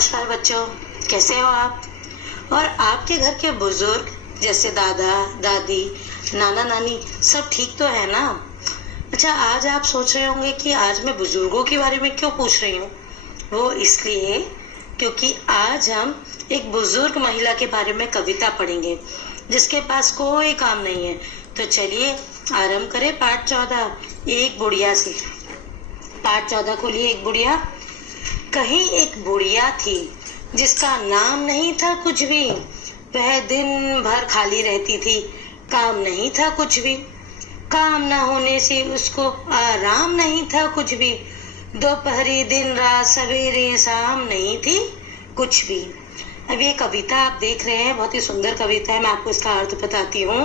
नमस्कार बच्चों, कैसे हो आप? और आपके घर के बुजुर्ग जैसे दादा दादी, नाना नानी सब ठीक तो है ना? अच्छा, आज आप सोच रहे होंगे कि आज मैं बुजुर्गों के बारे में क्यों पूछ रही हूँ। वो इसलिए क्योंकि आज हम एक बुजुर्ग महिला के बारे में कविता पढ़ेंगे जिसके पास कोई काम नहीं है। तो चलिए आरंभ करें पाठ 14 एक बुढ़िया से। पाठ 14 खोलिए। एक बुढ़िया। कहीं एक बुढ़िया थी जिसका नाम नहीं था कुछ भी। वह दिन भर खाली रहती थी, काम नहीं था कुछ भी। काम न होने से उसको आराम नहीं था कुछ भी। दोपहरी दिन रात सवेरे शाम नहीं थी कुछ भी। अब ये कविता आप देख रहे हैं, बहुत ही सुंदर कविता है। मैं आपको इसका अर्थ बताती हूँ,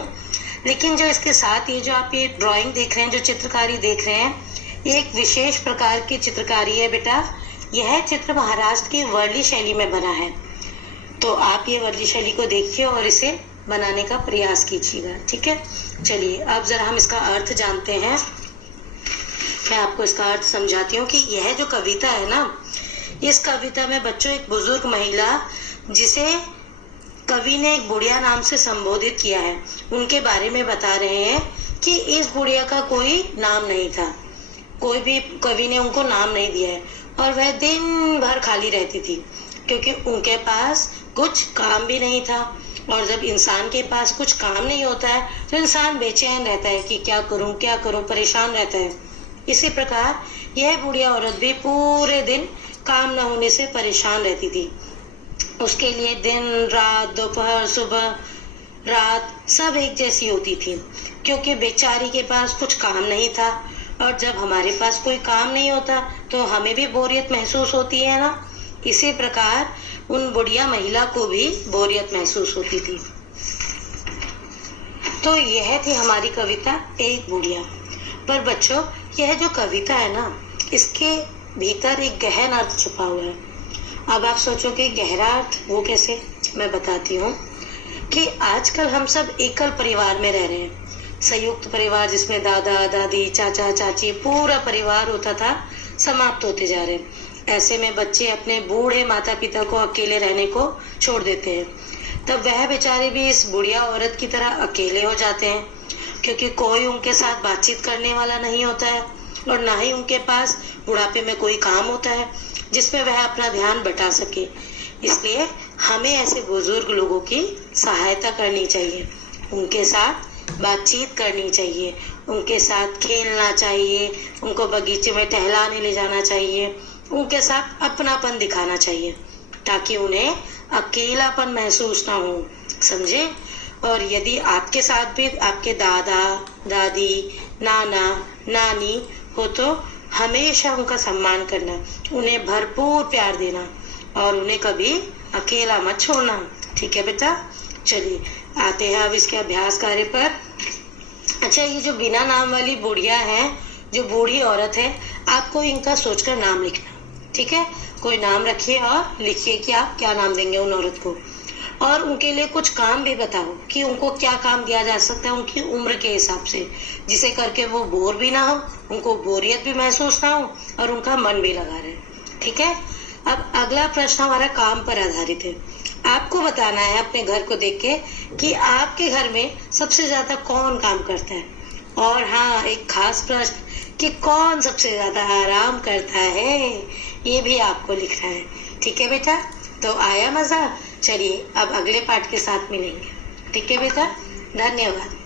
लेकिन जो इसके साथ ये जो आप ये ड्राइंग देख रहे हैं, जो चित्रकारी देख रहे हैं, ये एक विशेष प्रकार की चित्रकारी है बेटा। यह चित्र महाराष्ट्र की वर्ली शैली में बना है। तो आप ये वर्ली शैली को देखिए और इसे बनाने का प्रयास कीजिएगा, ठीक है। चलिए अब जरा हम इसका अर्थ जानते हैं। मैं आपको इसका अर्थ समझाती हूँ कि यह जो कविता है ना, इस कविता में बच्चों एक बुजुर्ग महिला जिसे कवि ने एक बुढ़िया नाम से संबोधित किया है, उनके बारे में बता रहे हैं कि इस बुढ़िया का कोई नाम नहीं था, कोई भी कवि ने उनको नाम नहीं दिया है और वह दिन भर खाली रहती थी क्योंकि उनके पास कुछ काम भी नहीं था। और जब इंसान के पास कुछ काम नहीं होता है तो इंसान बेचैन रहता है कि क्या करूं, परेशान रहता है। इसी प्रकार यह बुढ़िया औरत भी पूरे दिन काम न होने से परेशान रहती थी। उसके लिए दिन रात, दोपहर, सुबह, रात सब एक जैसी होती थी क्योंकि बेचारी के पास कुछ काम नहीं था। और जब हमारे पास कोई काम नहीं होता तो हमें भी बोरियत महसूस होती है ना। इसी प्रकार उन बुढ़िया महिला को भी बोरियत महसूस होती थी। तो यह थी हमारी कविता एक बुढ़िया। पर बच्चों, यह जो कविता है ना, इसके भीतर एक गहन अर्थ छुपा हुआ है। अब आप सोचोगे गहरा अर्थ वो कैसे? मैं बताती हूँ कि आजकल हम सब एकल परिवार में रह रहे हैं। संयुक्त परिवार जिसमें दादा दादी, चाचा चाची, पूरा परिवार होता था, समाप्त होते जा रहे हैं। ऐसे में बच्चे अपने बूढ़े माता पिता को अकेले रहने को छोड़ देते हैं। तब वह बेचारे भी इस बुढ़िया औरत की तरह अकेले हो जाते हैं क्योंकि कोई उनके साथ बातचीत करने वाला नहीं होता है और ना ही उनके पास बुढ़ापे में कोई काम होता है जिसमें वह अपना ध्यान बटा सके। इसलिए हमें ऐसे बुजुर्ग लोगों की सहायता करनी चाहिए, उनके साथ बातचीत करनी चाहिए, उनके साथ खेलना चाहिए, उनको बगीचे में टहलाने ले जाना चाहिए, उनके साथ अपनापन दिखाना चाहिए ताकि उन्हें अकेलापन महसूस ना हो, समझे। और यदि आपके साथ भी आपके दादा दादी, नाना नानी हो तो हमेशा उनका सम्मान करना, उन्हें भरपूर प्यार देना और उन्हें कभी अकेला मत छोड़ना, ठीक है बेटा। चलिए आते हैं अब इसके अभ्यास कार्य पर। अच्छा, ये जो बिना नाम वाली बुढ़िया है, जो बूढ़ी औरत है, आपको इनका सोचकर नाम लिखना, ठीक है। कोई नाम रखिए और लिखिए कि आप क्या नाम देंगे उन औरत को। और उनके लिए कुछ काम भी बताओ कि उनको क्या काम दिया जा सकता है उनकी उम्र के हिसाब से, जिसे करके वो बोर भी ना हो, उनको बोरियत भी महसूस ना हो और उनका मन भी लगा रहे, ठीक है। अब अगला प्रश्न हमारा काम पर आधारित है। आपको बताना है अपने घर को देख के कि आपके घर में सबसे ज्यादा कौन काम करता है। और हाँ, एक खास प्रश्न कि कौन सबसे ज्यादा आराम करता है, ये भी आपको लिखना है, ठीक है बेटा। तो आया मजा? चलिए अब अगले पाठ के साथ मिलेंगे, ठीक है बेटा। धन्यवाद।